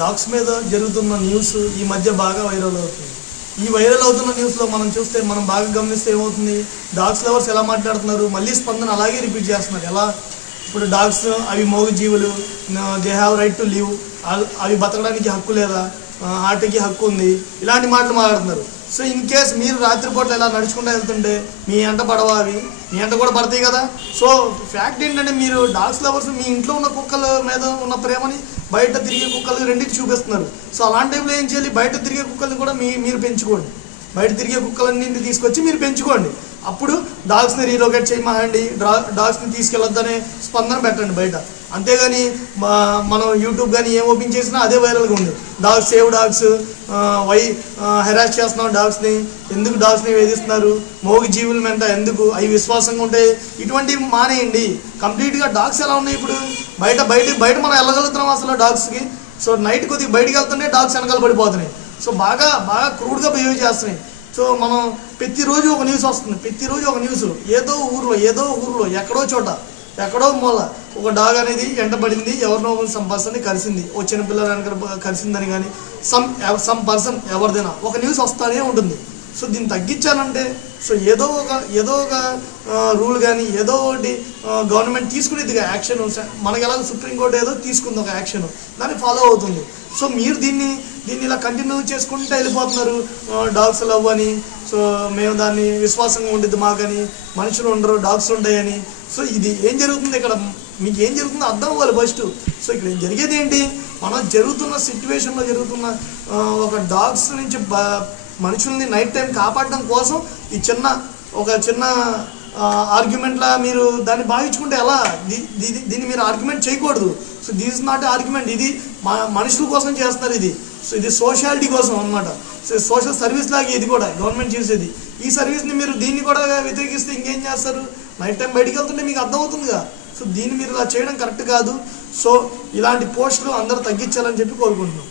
Dogs మీద జరుగుతున్న news ఈ మధ్య బాగా వైరల్ అవుతుంది. ఈ వైరల్ అవుతున్న న్యూస్లో మనం చూస్తే, మనం బాగా గమనిస్తే ఏమవుతుంది, డాగ్స్ లవర్స్ ఎలా మాట్లాడుతున్నారు, మళ్ళీ స్పందన అలాగే రిపీట్ చేస్తున్నారు. ఎలా ఇప్పుడు డాగ్స్ అవి మోగ జీవులు, they have right to live, అవి బతకడానికి హక్కు లేదా, ఆటకి హక్కు ఉంది, ఇలాంటి మాటలు మాట్లాడుతున్నారు. సో ఇన్ కేస్ మీరు రాత్రిపూట ఇలా నడుచుకుంటూ వెళ్తుంటే మీ ఎంట పడవా, అవి మీ ఎంట కూడా పడతాయి కదా. సో ఫ్యాక్ట్ ఏంటంటే, మీరు డాగ్స్ లవర్స్ మీ ఇంట్లో ఉన్న కుక్కల మీద ఉన్న ప్రేమని బయట తిరిగే కుక్కలకి రెండింటి చూపిస్తున్నారు. సో అలాంటి టైంలో ఏం చేయాలి, బయట తిరిగే కుక్కల్ని కూడా మీరు పెంచుకోండి. బయట తిరిగే కుక్కలన్నింటినీ తీసుకొచ్చి మీరు పెంచుకోండి. అప్పుడు డాగ్స్ని రీలొకేట్ చేయమండి, డాగ్స్ని తీసుకెళ్ళొద్దనే స్పందన పెట్టండి బయట. అంతేగాని మనం యూట్యూబ్ కానీ ఏం ఓపెన్ చేసినా అదే వైరల్గా ఉంది. Dogs, save dogs, why harass చేస్తున్నాం డాగ్స్ని, ఎందుకు డాగ్స్ని వేధిస్తున్నారు, మోగి జీవుల మెంట ఎందుకు, అవి విశ్వాసంగా ఉంటే ఇటువంటివి మానేయండి. కంప్లీట్గా డాగ్స్ ఎలా ఉన్నాయి ఇప్పుడు, బయట మనం వెళ్ళగలుగుతున్నాం అసలు డాగ్స్కి. సో నైట్ కొద్దిగా బయటికి వెళ్తుంటే డాగ్స్ వెనకాల పడిపోతున్నాయి. సో బాగా క్రూడ్గా బిహేవ్ చేస్తున్నాయి. సో మనం ప్రతిరోజు ఒక న్యూస్ వస్తుంది, ప్రతిరోజు ఒక న్యూస్. ఏదో ఊర్లో ఎక్కడో మూల ఒక డాగ్ అనేది వెంటబడింది, ఎవరినో సమ్ పర్సన్ని కలిసింది, ఓ చిన్నపిల్లల వెనక కలిసిందని కానీ సమ్ పర్సన్ ఎవరిదైనా ఒక న్యూస్ వస్తానే ఉంటుంది. సో దీన్ని తగ్గించాలంటే సో ఏదో ఒక రూల్ కానీ ఏదో ఒకటి గవర్నమెంట్ తీసుకునేది యాక్షన్. మనకి ఎలాగో సుప్రీంకోర్టు ఏదో తీసుకుంది ఒక యాక్షన్, దాన్ని ఫాలో అవుతుంది. సో మీరు దీన్ని ఇలా కంటిన్యూ చేసుకుంటూ వెళ్ళిపోతున్నారు, డాగ్స్ లవ్ అని. సో మేము దాన్ని విశ్వాసంగా ఉండేది మాకని, మనుషులు ఉండరు డాగ్స్ ఉంటాయని. సో ఇది ఏం జరుగుతుంది ఇక్కడ, మీకు ఏం జరుగుతుందో అర్థం అవ్వాలి ఫస్ట్. సో ఇక్కడ ఏం జరిగేది ఏంటి, మనం జరుగుతున్న సిచ్యువేషన్లో జరుగుతున్న ఒక డాగ్స్ నుంచి మనుషుల్ని నైట్ టైం కాపాడడం కోసం ఈ చిన్న ఆర్గ్యుమెంట్లా మీరు దాన్ని భావించుకుంటే ఎలా, దీన్ని మీరు ఆర్గ్యుమెంట్ చేయకూడదు. So this is not argument, ఇది మనుషుల కోసం చేస్తున్నారు ఇది. సో ఇది సోషాలిటీ కోసం అనమాట. సో సోషల్ సర్వీస్ లాగా ఇది కూడా గవర్నమెంట్ చేసేది. ఈ సర్వీస్ని మీరు దీన్ని కూడా వ్యతిరేకిస్తే ఇంకేం చేస్తారు, నైట్ టైం బయటికి వెళ్తుంటే మీకు అర్థమవుతుందిగా. సో దీన్ని మీరు ఇలా చేయడం కరెక్ట్ కాదు. సో ఇలాంటి పోస్టులు అందరూ తగ్గించాలని చెప్పి కోరుకుంటున్నాం.